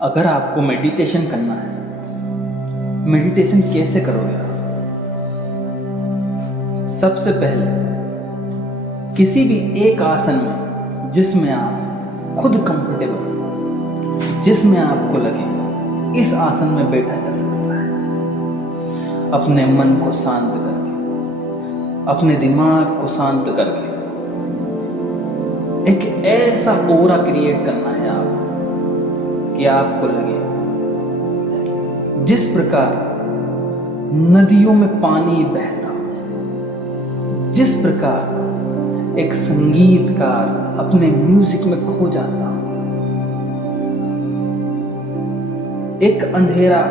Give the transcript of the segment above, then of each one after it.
अगर आपको मेडिटेशन करना है, मेडिटेशन कैसे करोगे आप? सबसे पहले किसी भी एक आसन में जिसमें आप खुद कंफर्टेबल, जिसमें आपको लगे इस आसन में बैठा जा सकता है। अपने मन को शांत करके, अपने दिमाग को शांत करके एक ऐसा ओरा क्रिएट करना है आप कि आपको लगे जिस प्रकार नदियों में पानी बहता, जिस प्रकार एक संगीतकार अपने म्यूजिक में खो जाता, एक अंधेरा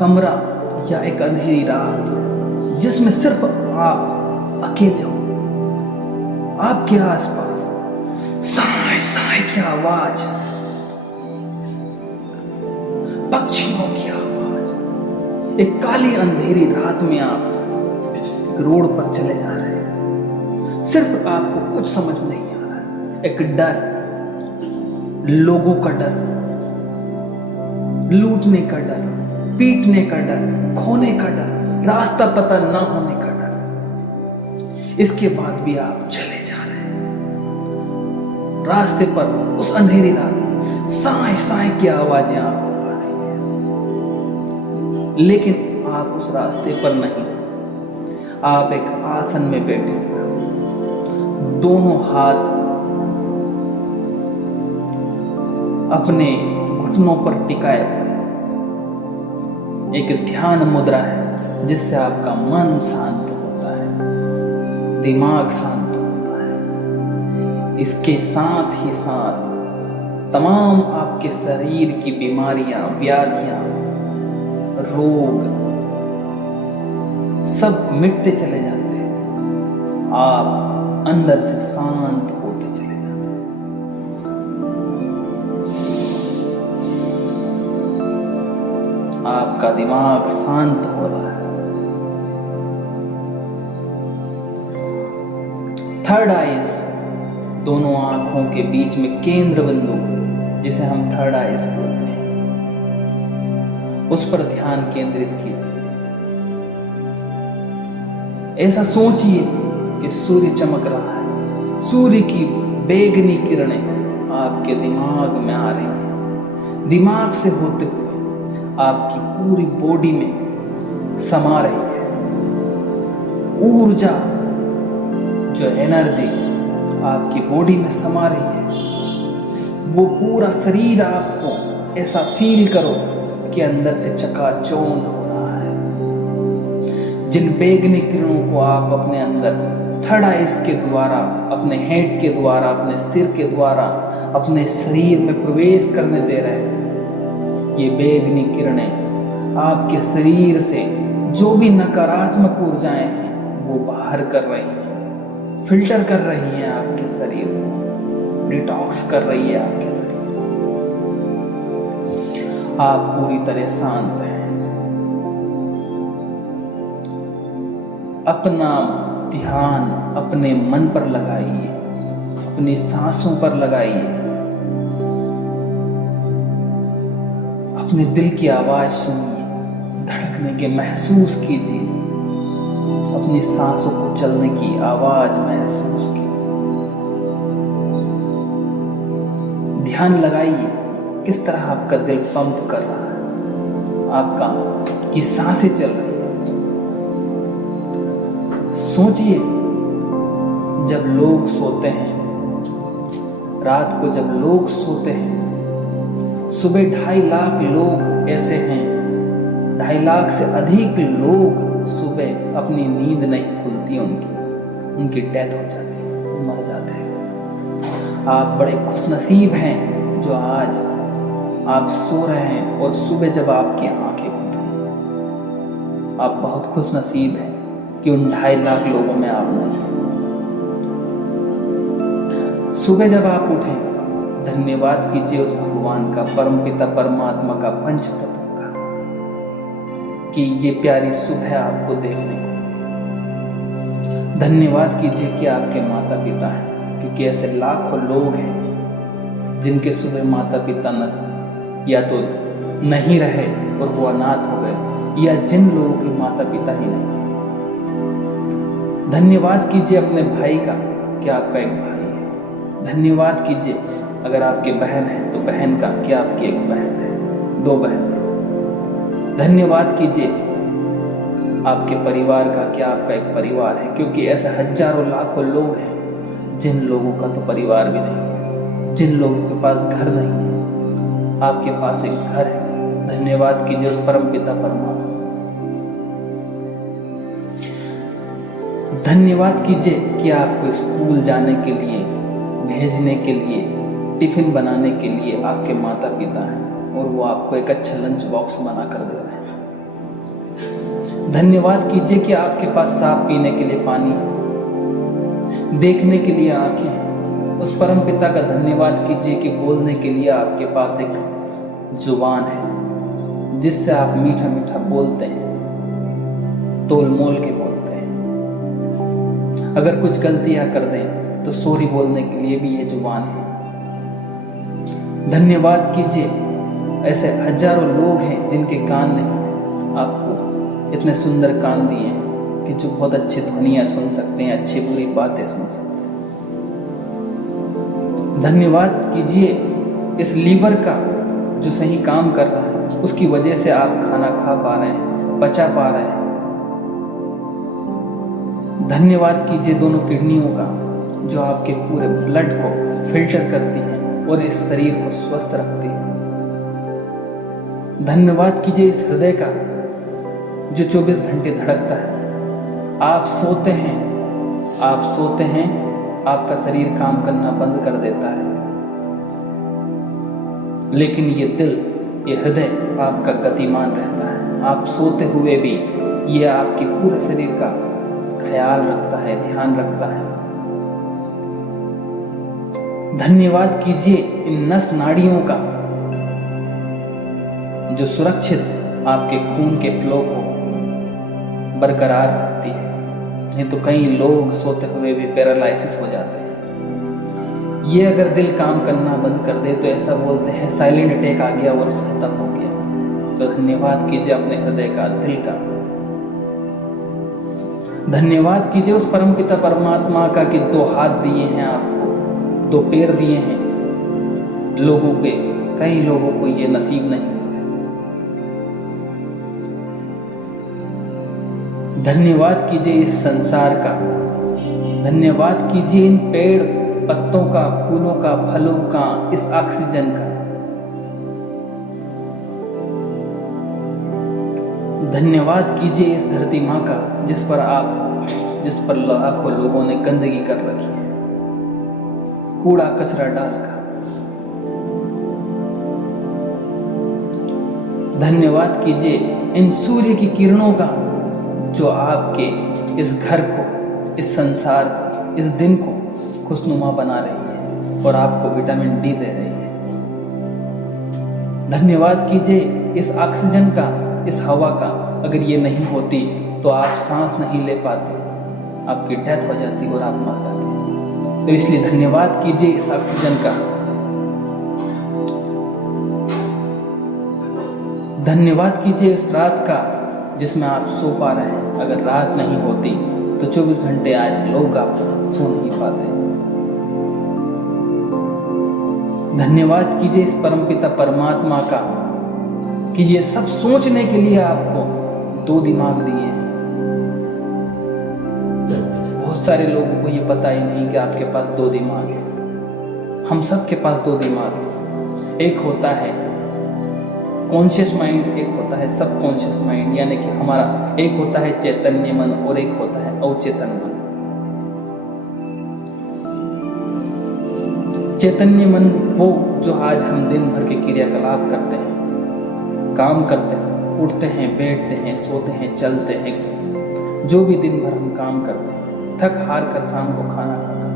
कमरा या एक अंधेरी रात जिसमें सिर्फ आप अकेले हो, आपके आसपास साए साए की आवाज, पक्षियों की आवाज, एक काली अंधेरी रात में आप एक रोड पर चले जा रहे हैं, सिर्फ आपको कुछ समझ नहीं आ रहा है। एक डर, लोगों का डर, लूटने का डर, पीटने का डर, खोने का डर, रास्ता पता ना होने का डर। इसके बाद भी आप चले जा रहे हैं रास्ते पर, उस अंधेरी रात में साए साए की आवाजें आपको आ रही हैं, लेकिन आप उस रास्ते पर नहीं, आप एक आसन में बैठे हुए, दोनों हाथ अपने घुटनों पर टिकाए हुए। एक ध्यान मुद्रा है जिससे आपका मन शांत होता है, दिमाग शांत होता है। इसके साथ ही साथ तमाम आपके शरीर की बीमारियां, व्याधियां, रोग सब मिटते चले जाते हैं। आप अंदर से शांत होते चले जाते हैं। आपका दिमाग शांत हो रहा है। थर्ड आइज, दोनों आंखों के बीच में केंद्र बिंदु जिसे हम थर्ड आइज बोलते हैं, उस पर ध्यान केंद्रित कीजिए। ऐसा सोचिए कि सूर्य चमक रहा है, सूर्य की बैंगनी किरणें आपके दिमाग में आ रही हैं, दिमाग से होते हुए आपकी पूरी बॉडी में समा रही है। ऊर्जा, जो एनर्जी आपकी बॉडी में समा रही है, वो पूरा शरीर आपको ऐसा फील करो कि अंदर से चकाचौंध हो रहा है। जिन बैंगनी किरणों को आप अपने अंदर थर्ड आइज के द्वारा, अपने हेड के द्वारा, अपने सिर के द्वारा अपने शरीर में प्रवेश करने दे रहे हैं, ये बैंगनी किरणें आपके शरीर से जो भी नकारात्मक ऊर्जाएं हैं वो बाहर कर रही हैं, फिल्टर कर रही हैं आपके शरीर को, डिटॉक्स कर रही है आपके शरीर। आप पूरी तरह शांत हैं। अपना ध्यान अपने मन पर लगाइए, अपनी सांसों पर लगाइए, अपने दिल की आवाज सुनिए, धड़कने के महसूस कीजिए, अपनी सांसों को चलने की आवाज महसूस कीजिए। ध्यान लगाइए किस तरह आपका दिल पंप कर रहा है, आपका की सांसें चल रही है। सोचिए, जब लोग सोते हैं, रात को जब लोग सोते हैं, सुबह 2.5 लाख लोग ऐसे हैं, 2.5 लाख से अधिक लोग सुबह अपनी नींद नहीं खुलती, उनकी डेथ हो जाती है, मर जाते हैं। आप बड़े खुशनसीब हैं जो आज आप सो रहे हैं और सुबह जब आपकी आंखें खुल रही हैं, आप बहुत खुशनसीब हैं कि उन 2.5 लाख लोगों में आप नहीं हैं। सुबह जब आप उठें, धन्यवाद कीजिए उस भगवान का, परमपिता परमात्मा का, पंच तत्व का, कि ये प्यारी सुबह आपको देखने को। धन्यवाद कीजिए कि आपके माता पिता हैं, क्योंकि ऐसे लाखों लोग हैं जिनके सुबह माता पिता या तो नहीं रहे और वो अनाथ हो गए, या जिन लोगों के माता पिता ही नहीं। धन्यवाद कीजिए अपने भाई का कि आपका एक भाई है। धन्यवाद कीजिए अगर आपकी बहन है तो बहन का कि आपकी एक बहन है, 2 बहन है। धन्यवाद कीजिए आपके परिवार का कि आपका एक परिवार है, क्योंकि ऐसे हजारों लाखों लोग हैं जिन लोगों का तो परिवार भी नहीं है, जिन लोगों के पास घर नहीं है। आपके पास एक घर है। धन्यवाद कीजिए उस परम पिता परमात्मा। धन्यवाद कीजिए कि आपको स्कूल जाने के लिए, भेजने के लिए, टिफिन बनाने के लिए आपके माता पिता हैं और वो आपको एक अच्छा लंच बॉक्स बना कर दे रहे हैं। धन्यवाद कीजिए कि आपके पास साफ पीने के लिए पानी है, देखने के लिए आंखें हैं। उस परम पिता का धन्यवाद कीजिए कि बोलने के लिए आपके पास एक जुबान है जिससे आप मीठा मीठा बोलते हैं, तोल मोल के बोलते हैं। अगर कुछ गलतियां कर दें तो सॉरी बोलने के लिए भी ये जुबान है। धन्यवाद कीजिए ऐसे हजारों लोग हैं जिनके कान नहीं हैं, आपको इतने सुंदर कान दिए हैं कि जो बहुत अच्छी ध्वनियां सुन सकते हैं, अच्छी बुरी बातें सुन सकते हैं। धन्यवाद कीजिए इस लीवर का जो सही काम कर रहा है, उसकी वजह से आप खाना खा पा रहे हैं, पचा पा रहे हैं। धन्यवाद कीजिए दोनों किडनियों का जो आपके पूरे ब्लड को फिल्टर करती हैं और इस शरीर को स्वस्थ रखती है। धन्यवाद कीजिए इस हृदय का जो 24 घंटे धड़कता है। आप सोते हैं, आपका शरीर काम करना बंद कर देता है, लेकिन ये दिल, ये हृदय आपका गतिमान रहता है। आप सोते हुए भी ये आपके पूरे शरीर का ख्याल रखता है, ध्यान रखता है। धन्यवाद कीजिए इन नस नाड़ियों का जो सुरक्षित आपके खून के फ्लो को बरकरार रखती है। नहीं तो कई लोग सोते हुए भी पैरालिसिस हो जाते हैं। ये अगर दिल काम करना बंद कर दे तो ऐसा बोलते हैं साइलेंट अटैक आ गया और खत्म हो गया। तो धन्यवाद कीजिए अपने हृदय का, दिल का। धन्यवाद कीजिए उस परमपिता परमात्मा का कि 2 हाथ दिए हैं आपको, 2 पैर दिए हैं। कई लोगों को ये नसीब नहीं। धन्यवाद कीजिए इस संसार का, धन्यवाद कीजिए इन पेड़ पत्तों का, फूलों का, फलों का, इस ऑक्सीजन का। धन्यवाद कीजिए इस धरती माँ का जिस पर लाखों लोगों ने गंदगी कर रखी है, कूड़ा कचरा डालकर। धन्यवाद कीजिए इन सूर्य की किरणों का जो आपके इस घर को, इस संसार को, इस दिन को खुशनुमा बना रही है और आपको विटामिन डी दे रही है। धन्यवाद कीजिए इस ऑक्सीजन का, इस हवा का। अगर ये नहीं होती तो आप सांस नहीं ले पाते, आपकी डेथ हो जाती और आप मर जाते। तो इसलिए धन्यवाद कीजिए इस ऑक्सीजन का। धन्यवाद कीजिए इस रात का जिसमें आप सो पा रहे हैं। अगर रात नहीं होती तो 24 घंटे आज लोग आप सो नहीं पाते। धन्यवाद कीजिए इस परमपिता परमात्मा का कि ये सब सोचने के लिए आपको 2 दिमाग दिए हैं। बहुत सारे लोगों को ये पता ही नहीं कि आपके पास 2 दिमाग है। हम सब के पास 2 दिमाग है। एक होता है कॉन्शियस माइंड, एक होता है सबकॉन्शियस माइंड, यानी कि हमारा एक होता है चैतन्य मन और एक होता है अवचेतन मन। चैतन्य मन वो जो आज हम दिन भर के क्रियाकलाप करते हैं, काम करते हैं, उठते हैं, बैठते हैं, सोते हैं, चलते हैं, जो भी दिन भर हम काम करते हैं, थक हार कर शाम को खाना खाकर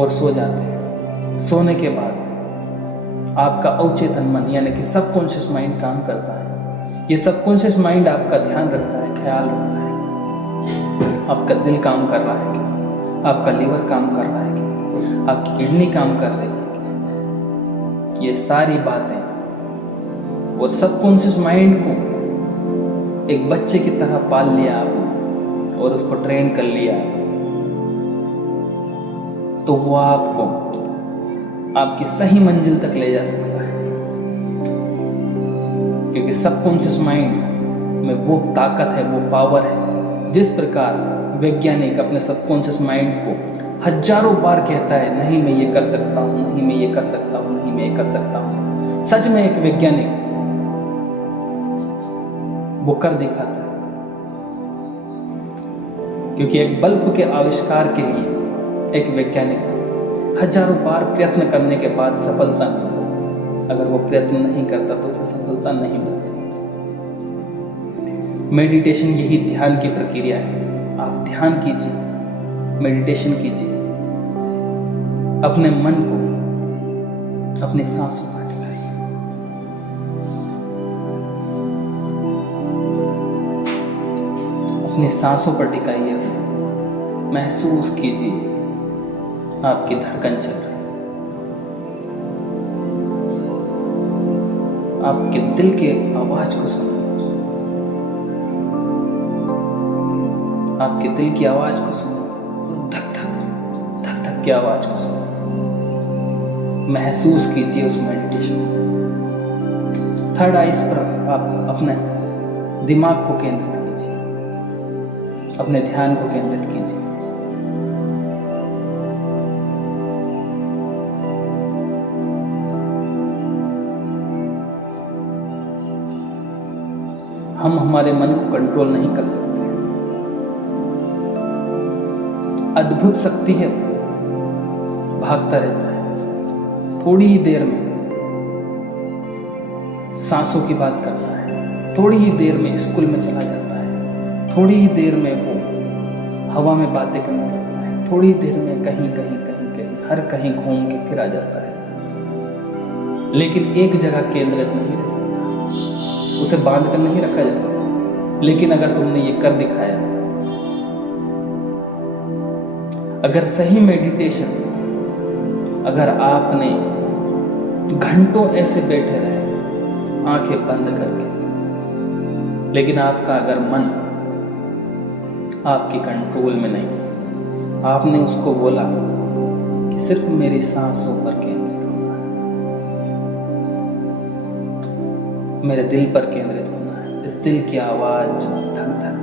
और सो जाते हैं। सोने के बाद आपका अवचेतन मन यानी कि सबकॉन्शियस माइंड काम करता है। ये सबकॉन्शियस माइंड आपका ध्यान रखता है, ख्याल रखता है। आपका दिल काम कर रहा है कि आपका लीवर काम कर रहा है कि आपकी किडनी काम कर रही है कि ये सारी बातें और सबकॉन्शियस माइंड को एक बच्चे की तरह पाल लिया आपने और उसको ट्रेन कर लिया, तो वो आपको आपकी सही मंजिल तक ले जा सकता है। क्योंकि सबकॉन्शियस माइंड में वो ताकत है, वो पावर है। जिस प्रकार वैज्ञानिक अपने सबकॉन्शियस माइंड को हजारों बार कहता है, नहीं मैं ये कर सकता हूं, नहीं मैं ये कर सकता हूं, नहीं मैं ये कर सकता हूं, सच में एक वैज्ञानिक वो कर दिखाता है। क्योंकि एक बल्ब के आविष्कार के लिए एक वैज्ञानिक को हजारों बार प्रयत्न करने के बाद सफलता मिलती। अगर वो प्रयत्न नहीं करता तो उसे सफलता नहीं मिलती। मेडिटेशन यही ध्यान की प्रक्रिया है। आप ध्यान कीजिए, मेडिटेशन कीजिए, अपने मन को अपनी सांसों पर टिकाइए। अपनी सांसों पर टिकाइए, महसूस कीजिए आपकी धड़कन चल रही है, आपके दिल के आवाज को सुनिए, आपके दिल की आवाज को सुनिए, उस धक धक की आवाज को सुनिए, महसूस कीजिए उस मेडिटेशन को। थर्ड आइज पर आप अपने दिमाग को केंद्रित कीजिए, अपने ध्यान को केंद्रित कीजिए। हम हमारे मन को कंट्रोल नहीं कर सकते। अद्भुत शक्ति है, भागता रहता है। थोड़ी ही देर में सांसों की बात करता है, थोड़ी ही देर में स्कूल में चला जाता है, थोड़ी ही देर में वो हवा में बातें करने लगता है, थोड़ी ही देर में कहीं हर कहीं घूम के फिर आ जाता है। लेकिन एक जगह केंद्रित नहीं रह सकता, उसे बांध कर नहीं रखा जा सकता। लेकिन अगर तुमने ये कर दिखाया, अगर सही मेडिटेशन, अगर आपने घंटों ऐसे बैठे रहे आंखें बंद करके, लेकिन आपका अगर मन आपके कंट्रोल में नहीं, आपने उसको बोला कि सिर्फ मेरी सांसों पर केंद्रित होना है, मेरे दिल पर केंद्रित होना है, इस दिल की आवाज जो धक धक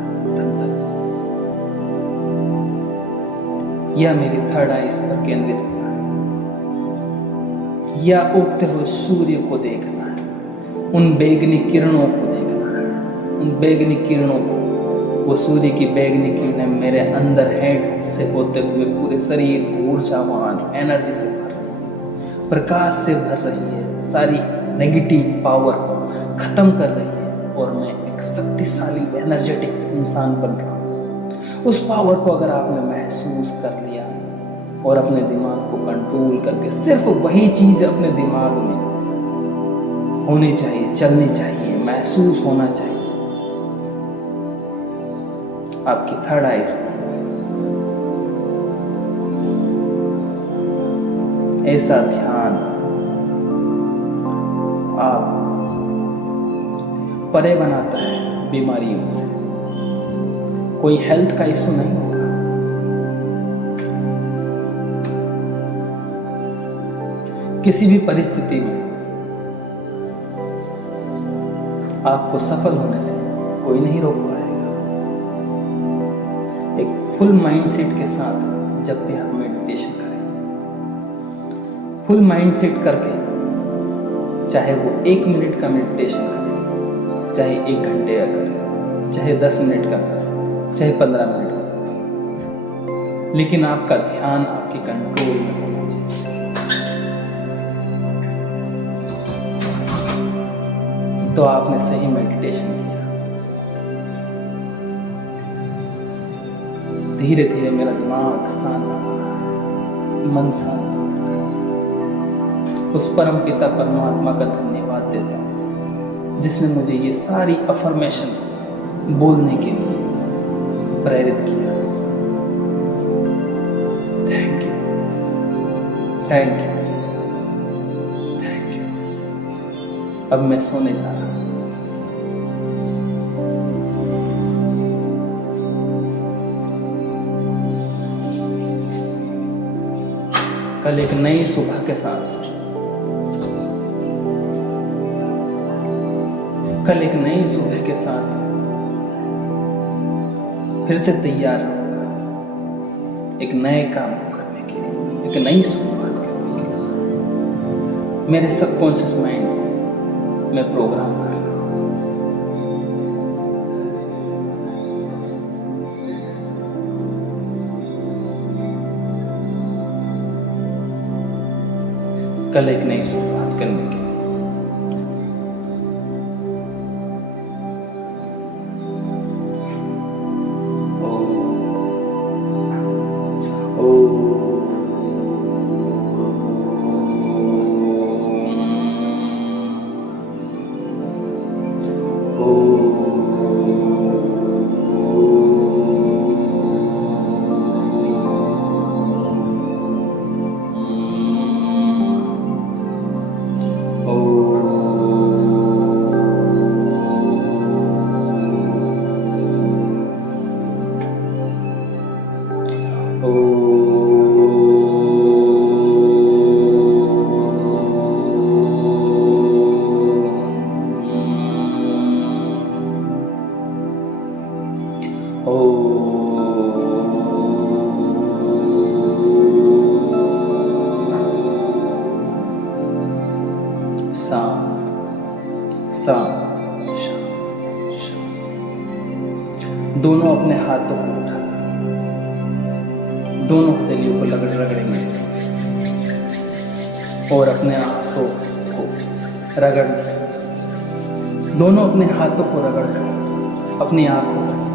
या मेरी थर्ड आइज पर केंद्रित होना है, या उगते हुए सूर्य को देखना है, उन बैगनी किरणों को देखना है, उन बैगनी किरणों को, वो सूर्य की बैगनी किरणें मेरे अंदर हेड से होते हुए पूरे शरीर ऊर्जावान एनर्जी से भर रही है, प्रकाश से भर रही है, सारी नेगेटिव पावर को खत्म कर रही है और मैं एक शक्तिशाली एनर्जेटिक इंसान बन रहा हूँ। उस पावर को अगर आपने महसूस कर लिया और अपने दिमाग को कंट्रोल करके, सिर्फ वही चीज अपने दिमाग में होनी चाहिए, चलनी चाहिए, महसूस होना चाहिए। आपकी थर्ड आइज पर ऐसा ध्यान आप परे बनाता है बीमारियों से। कोई हेल्थ का इशू नहीं होगा। किसी भी परिस्थिति में आपको सफल होने से कोई नहीं रोक पाएगा। एक फुल माइंडसेट के साथ जब भी आप मेडिटेशन करें, फुल माइंडसेट करके, चाहे वो 1 मिनट का मेडिटेशन करें, चाहे 1 घंटे का करें, चाहे 10 मिनट का करें, चाहे 15 मिनट का करें, लेकिन आपका ध्यान आपके कंट्रोल में होना चाहिए। तो आपने सही मेडिटेशन किया। धीरे धीरे मेरा दिमाग शांत हो, मन शांत हो। उस परम पिता परमात्मा का धन्यवाद देता हूँ जिसने मुझे ये सारी अफर्मेशन बोलने के लिए प्रेरित किया। Thank you, thank you, thank you. अब मैं सोने जा रहा हूं। कल एक नई सुबह के साथ, कल एक नई सुबह के साथ फिर से तैयार रहूंगा एक नए काम को करने के लिए, एक नई शुरुआत करने के लिए। मेरे सबकॉन्शियस माइंड को मैं प्रोग्राम कर रहा हूं। कल एक नई शुरुआत करने के लिए। दोनों अपने हाथों को उठा, दोनों हथेलियों को रगड़ेंगे और अपने हाथों को रगड़, दोनों अपने हाथों को रगड़ अपनी आंखों को